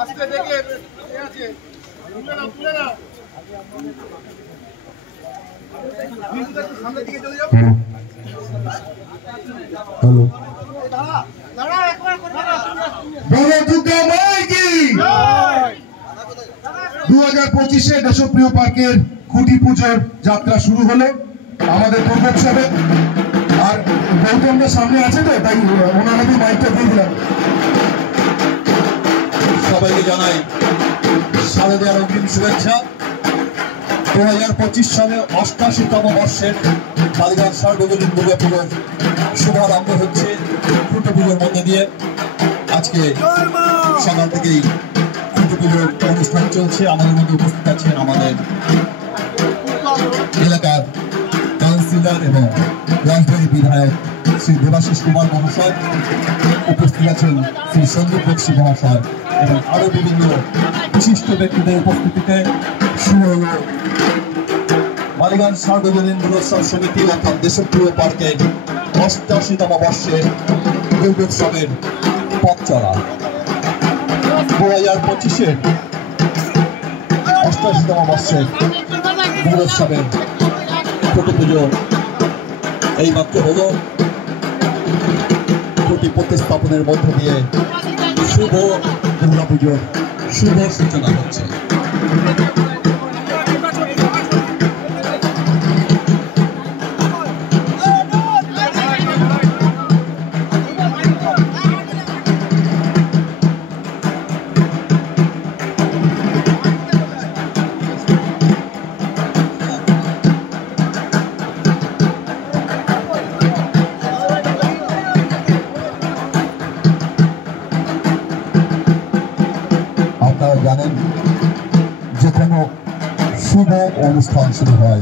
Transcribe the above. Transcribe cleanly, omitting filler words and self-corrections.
আজকে দেখে আছে তুলে নাও সামনের দিকে চলে যাও। হ্যালো, দাঁড়া একবার করে বলো দুর্গা মাই কি? 2025-এ দেশপ্রিয় পার্কের খুঁটি পুজোর যাত্রা শুরু হলো আমাদের দুর্গোৎসবে। আর গৌতমটা সামনে আছে তো, তাই ওনার হাতে মাইকটা দিয়ে দিলাম। সবাইকে জানাই শারদীয়ার অগ্রিম শুভেচ্ছা। 2025 সালে 88তম বর্ষের বালিগঞ্জ সার্বজনীন দুর্গা পুজোর শুভারম্ভ হচ্ছে খুঁটি পুজোর মধ্যে দিয়ে। আজকে সকাল থেকেই খুঁটি পুজোর অনুষ্ঠান চলছে। আমাদের মধ্যে উপস্থিত আছেন আমাদের এলাকার কাউন্সিলর এবং রাজবাড়ী বিধায়ক শ্রী দেবাশিস কুমার মহাশয়, উপস্থিত আছেন শ্রী সন্দীপ বক্সী মহাশয় এবং আরো বিভিন্ন বিশিষ্ট ব্যক্তিদের উপস্থিতিতে শুরু হল বালিগঞ্জ সার্বজনীন দুর্গোৎসব সমিতি অর্থাৎ দেশপ্রিয় পার্কের 88তম বর্ষের দুর্গোৎসবের পথ চলা। 2025-এর 88তম বর্ষের দুর্গোৎসবের খুঁটি পুজো এইমাত্র হলো। খুঁটি প্রতিস্থাপনের মধ্য দিয়ে শুভ দুর্গা পুজোর শুভ সূচনা হচ্ছে। আপনারা জানেন যে কোনো শুভ অনুষ্ঠান শুরু হয়